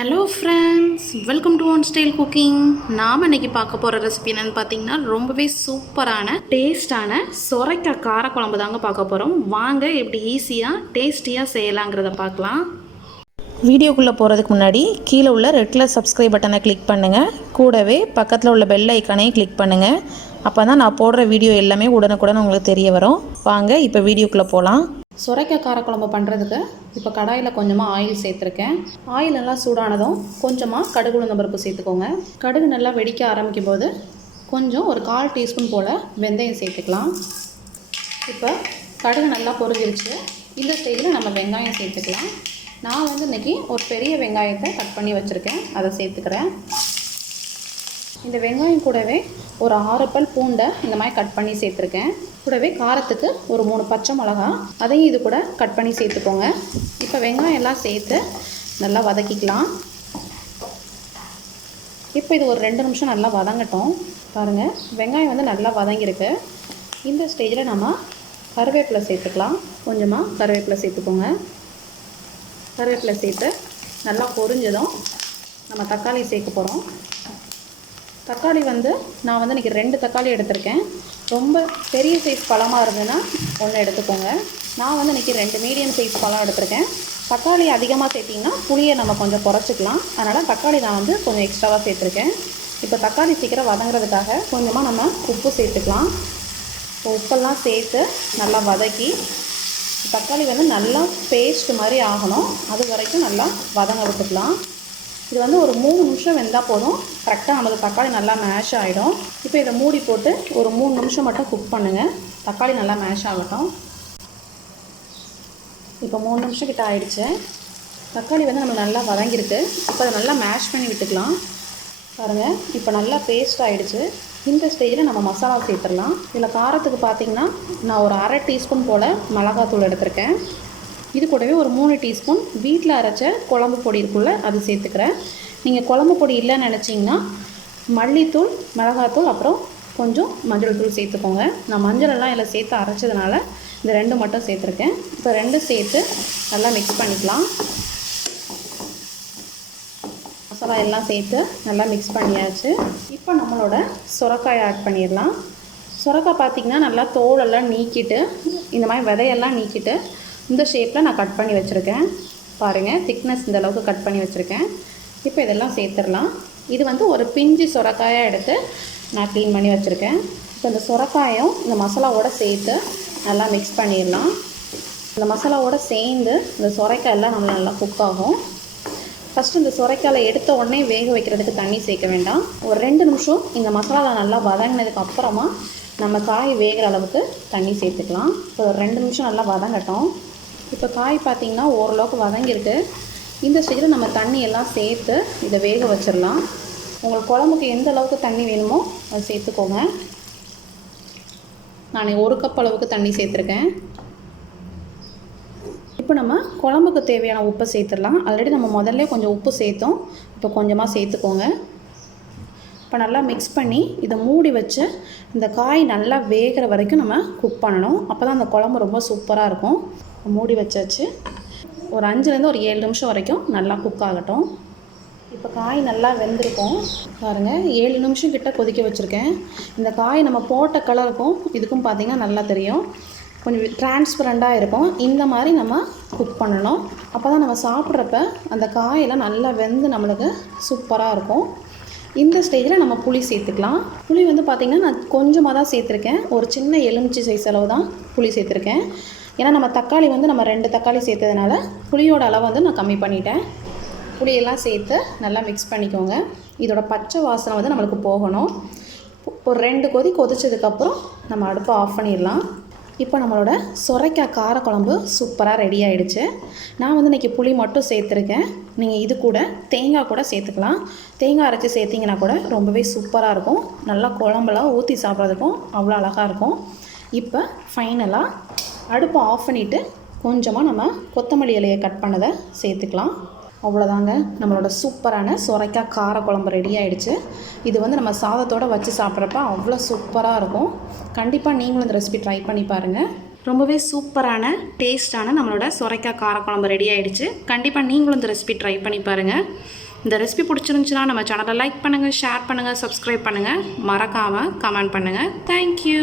Hello friends, welcome to one style cooking. நாம் இன்றைக்கி பார்க்க போகிற ரெசிபி என்னென்னு பார்த்தீங்கன்னா ரொம்பவே சூப்பரான டேஸ்டான சொரைக்காய் காரக்குழம்பு தாங்க பார்க்க போகிறோம். வாங்க எப்படி ஈஸியாக டேஸ்டியாக செய்யலாங்கிறத பார்க்கலாம். வீடியோக்குள்ளே போகிறதுக்கு முன்னாடி கீழே உள்ள ரெட் கலர் சப்ஸ்கிரைப் பட்டனை கிளிக் பண்ணுங்கள். கூடவே பக்கத்தில் உள்ள பெல் ஐக்கானையும் கிளிக் பண்ணுங்கள். அப்போ தான் நான் போடுற வீடியோ எல்லாமே உடனுக்குடன் உங்களுக்கு தெரிய வரும். வாங்க இப்போ வீடியோக்குள்ளே போகலாம். சொரைக்காய் காரக்குழம்பு பண்ணுறதுக்கு இப்போ கடாயில் கொஞ்சமாக ஆயில் சேர்த்துருக்கேன். ஆயில் நல்லா சூடானதும் கொஞ்சமாக கடுகு உளுந்தம் பருப்பு சேர்த்துக்கோங்க. கடுகு நல்லா வெடிக்க ஆரம்பிக்கும் போது கொஞ்சம் ஒரு 1/4 டீஸ்பூன் போல் வெந்தயம் சேர்த்துக்கலாம். இப்போ கடுகு நல்லா பொரிஞ்சிருச்சு. இந்த ஸ்டேஜில் நம்ம வெங்காயம் சேர்த்துக்கலாம். நான் இன்றைக்கி ஒரு பெரிய வெங்காயத்தை கட் பண்ணி வச்சுருக்கேன், அதை சேர்த்துக்கிறேன். இந்த வெங்காயம் கூடவே ஒரு 6 பல் பூண்டை இந்த மாதிரி கட் பண்ணி சேர்த்துருக்கேன். கூடவே காரத்துக்கு ஒரு 3 பச்சை மிளகா, அதையும் இது கூட கட் பண்ணி சேர்த்துக்கோங்க. இப்போ வெங்காயம் எல்லாம் சேர்த்து நல்லா வதக்கிக்கலாம். இப்போ இது ஒரு 2 நிமிஷம் நல்லா வதங்கட்டும். பாருங்கள், வெங்காயம் நல்லா வதங்கியிருக்கு. இந்த ஸ்டேஜில் நம்ம கருவேப்பிலை சேர்த்துக்கலாம். கொஞ்சமாக கருவேப்பிலை சேர்த்துக்கோங்க. கருவேப்பிலை சேர்த்து நல்லா பொரிஞ்சதும் நம்ம தக்காளி சேர்க்க போகிறோம். தக்காளி நான் இன்றைக்கி 2 தக்காளி எடுத்திருக்கேன். ரொம்ப பெரிய சைஸ் பழமாக இருந்ததுன்னா 1 எடுத்துக்கோங்க. நான் இன்றைக்கி 2 மீடியம் சைஸ் பழம் எடுத்திருக்கேன். தக்காளி அதிகமாக சேர்த்திங்கன்னா புளியை நம்ம கொஞ்சம் குறைச்சிக்கலாம். அதனால் தக்காளி நான் கொஞ்சம் எக்ஸ்ட்ராவாக சேர்த்துருக்கேன். இப்போ தக்காளி சீக்கிரம் வதங்குறதுக்காக கொஞ்சமாக நம்ம உப்பு சேர்த்துக்கலாம். உப்பெல்லாம் சேர்த்து நல்லா வதக்கி தக்காளி நல்லா பேஸ்ட் மாதிரி ஆகணும். அது வரைக்கும் நல்லா வதங்க விட்டுக்கலாம். இது ஒரு 3 நிமிஷம் வெந்தால் போதும். கரெக்டாக நமக்கு தக்காளி நல்லா மேஷ் ஆகிடும். இப்போ இதை மூடி போட்டு ஒரு 3 நிமிஷம் மட்டும் குக் பண்ணுங்கள். தக்காளி நல்லா மேஷ் ஆகட்டும். இப்போ 3 நிமிஷம் கிட்ட ஆகிடுச்சு. தக்காளி நம்ம நல்லா வதங்கியிருக்கு. இப்போ அதை நல்லா மேஷ் பண்ணி விட்டுக்கலாம். பாருங்கள், இப்போ நல்லா பேஸ்ட் ஆகிடுச்சு. இந்த ஸ்டேஜில் நம்ம மசாலா சேர்த்துடலாம். இதில் காரத்துக்கு பார்த்திங்கன்னா நான் ஒரு 1/2 டீஸ்பூன் போல் மிளகாத்தூள் எடுத்திருக்கேன். இது கூடவே ஒரு 3 டீஸ்பூன் வீட்டில் அரைச்ச குழம்பு பொடி இருக்குள்ள அது சேர்த்துக்கிறேன். நீங்கள் குழம்பு பொடி இல்லைன்னு நினச்சிங்கன்னா மல்லித்தூள், மிளகாத்தூள், அப்புறம் கொஞ்சம் மஞ்சள் தூள் சேர்த்துக்கோங்க. நான் மஞ்சளெல்லாம் இதில் சேர்த்து அரைச்சதுனால இந்த 2 மட்டும் சேர்த்துருக்கேன். இப்போ 2 சேர்த்து நல்லா மிக்ஸ் பண்ணிக்கலாம். மசாலா எல்லாம் சேர்த்து நல்லா மிக்ஸ் பண்ணியாச்சு. இப்போ நம்மளோட சொரக்காயை ஆட் பண்ணிடலாம். சொரக்காய் பார்த்திங்கன்னா நல்லா தோலெல்லாம் நீக்கிட்டு இந்த மாதிரி விதையெல்லாம் நீக்கிட்டு இந்த ஷேப்பில் நான் கட் பண்ணி வச்சுருக்கேன். பாருங்கள், திக்னஸ் இந்த அளவுக்கு கட் பண்ணி வச்சுருக்கேன். இப்போ இதெல்லாம் சேர்த்துடலாம். இது ஒரு பிஞ்சு சொரக்காயாக எடுத்து நான் க்ளீன் பண்ணி வச்சுருக்கேன். இப்போ இந்த சொரக்காயும் இந்த மசாலாவோடு சேர்த்து நல்லா மிக்ஸ் பண்ணிடலாம். இந்த மசாலாவோடு சேர்ந்து இந்த சொரைக்காய் எல்லாம் நல்லா குக் ஆகும். ஃபஸ்ட்டு இந்த சொரைக்காயில் எடுத்த உடனே வேக வைக்கிறதுக்கு தண்ணி சேர்க்க வேண்டாம். ஒரு 2 நிமிஷம் இந்த மசாலா நல்லா வதங்கினதுக்கு அப்புறமா நம்ம காய் வேகிற அளவுக்கு தண்ணி சேர்த்துக்கலாம். இப்போ ஒரு 2 நிமிஷம் நல்லா வதங்கட்டும். இப்போ காய் பார்த்திங்கன்னா ஓரளவுக்கு வதங்கியிருக்கு. இந்த ஸ்டேஜில் நம்ம தண்ணி எல்லாம் சேர்த்து இதை வேக வச்சிடலாம். உங்களுக்கு குழம்புக்கு எந்த அளவுக்கு தண்ணி வேணுமோ அதை சேர்த்துக்கோங்க. நான் 1 கப் அளவுக்கு தண்ணி சேர்த்துருக்கேன். இப்போ நம்ம குழம்புக்கு தேவையான உப்பை சேர்த்துடலாம். ஆல்ரெடி நம்ம முதல்ல கொஞ்சம் உப்பு சேர்த்தோம். இப்போ கொஞ்சமாக சேர்த்துக்கோங்க. இப்போ நல்லா மிக்ஸ் பண்ணி இதை மூடி வச்சு இந்த காய் நல்லா வேகிற வரைக்கும் நம்ம குக் பண்ணணும். அப்போ தான் அந்த குழம்பு ரொம்ப சூப்பராக இருக்கும். மூடி வச்சாச்சு. ஒரு 5லேருந்து ஒரு 7 நிமிஷம் வரைக்கும் நல்லா குக் ஆகட்டும். இப்போ காய் நல்லா வெந்திருக்கும். பாருங்கள், 7 நிமிஷம் கிட்ட கொதிக்க வச்சுருக்கேன். இந்த காய் நம்ம போட்ட கலருக்கும் இதுக்கும் பார்த்திங்கன்னா நல்லா தெரியும். கொஞ்சம் டிரான்ஸ்பரண்ட்டாக இருக்கும். இந்த மாதிரி நம்ம குக் பண்ணணும். அப்போ தான் நம்ம சாப்பிட்றப்ப அந்த காயெல்லாம் நல்லா வெந்து நம்மளுக்கு சூப்பராக இருக்கும். இந்த ஸ்டேஜில் நம்ம புளி சேர்த்துக்கலாம். புளி பார்த்திங்கன்னா நான் கொஞ்சமாக தான் சேர்த்துருக்கேன். ஒரு சின்ன எலுமிச்சை சைஸ் அளவு தான் புளி சேர்த்துருக்கேன். ஏன்னா நம்ம தக்காளி நம்ம 2 தக்காளி சேர்த்ததுனால புளியோட அளவு நான் கம்மி பண்ணிட்டேன். புளியெல்லாம் சேர்த்து நல்லா மிக்ஸ் பண்ணிக்கோங்க. இதோட பச்சை வாசனை நம்மளுக்கு போகணும். ஒரு 2 கொதி கொதிச்சதுக்கப்புறம் நம்ம அடுப்பை ஆஃப் பண்ணிடலாம். இப்போ நம்மளோட சொரைக்காய் காரக்குழம்பு சூப்பராக ரெடி ஆகிடுச்சு. நான் இன்றைக்கி புளி மட்டும் சேர்த்துருக்கேன். நீங்கள் இது கூட தேங்காய் கூட சேர்த்துக்கலாம். தேங்காய் அரைச்சி சேர்த்திங்கன்னா கூட ரொம்பவே சூப்பராக இருக்கும். நல்லா குழம்பெல்லாம் ஊற்றி சாப்பிட்றதுக்கும் அவ்வளோ அழகாக இருக்கும். இப்போ ஃபைனலாக அடுப்பை ஆஃப் பண்ணிவிட்டு கொஞ்சமாக நம்ம கொத்தமல்லி இலையை கட் பண்ணதை சேர்த்துக்கலாம். அவ்வளோதாங்க, நம்மளோட சூப்பரான சொரைக்காய் காரக்குழம்பு ரெடி ஆகிடுச்சு. இது நம்ம சாதத்தோடு வச்சு சாப்பிட்றப்ப அவ்வளோ சூப்பராக இருக்கும். கண்டிப்பாக நீங்களும் இந்த ரெசிபி ட்ரை பண்ணி பாருங்கள். ரொம்பவே சூப்பரான டேஸ்டான நம்மளோட சொரைக்காய் காரக்குழம்பு ரெடி ஆகிடுச்சு. கண்டிப்பாக நீங்களும் இந்த ரெசிபி ட்ரை பண்ணி பாருங்கள். இந்த ரெசிபி பிடிச்சிருந்துச்சுன்னா நம்ம சேனலை லைக் பண்ணுங்கள், ஷேர் பண்ணுங்கள், சப்ஸ்கிரைப் பண்ணுங்கள், மறக்காமல் கமெண்ட் பண்ணுங்கள். தேங்க்யூ.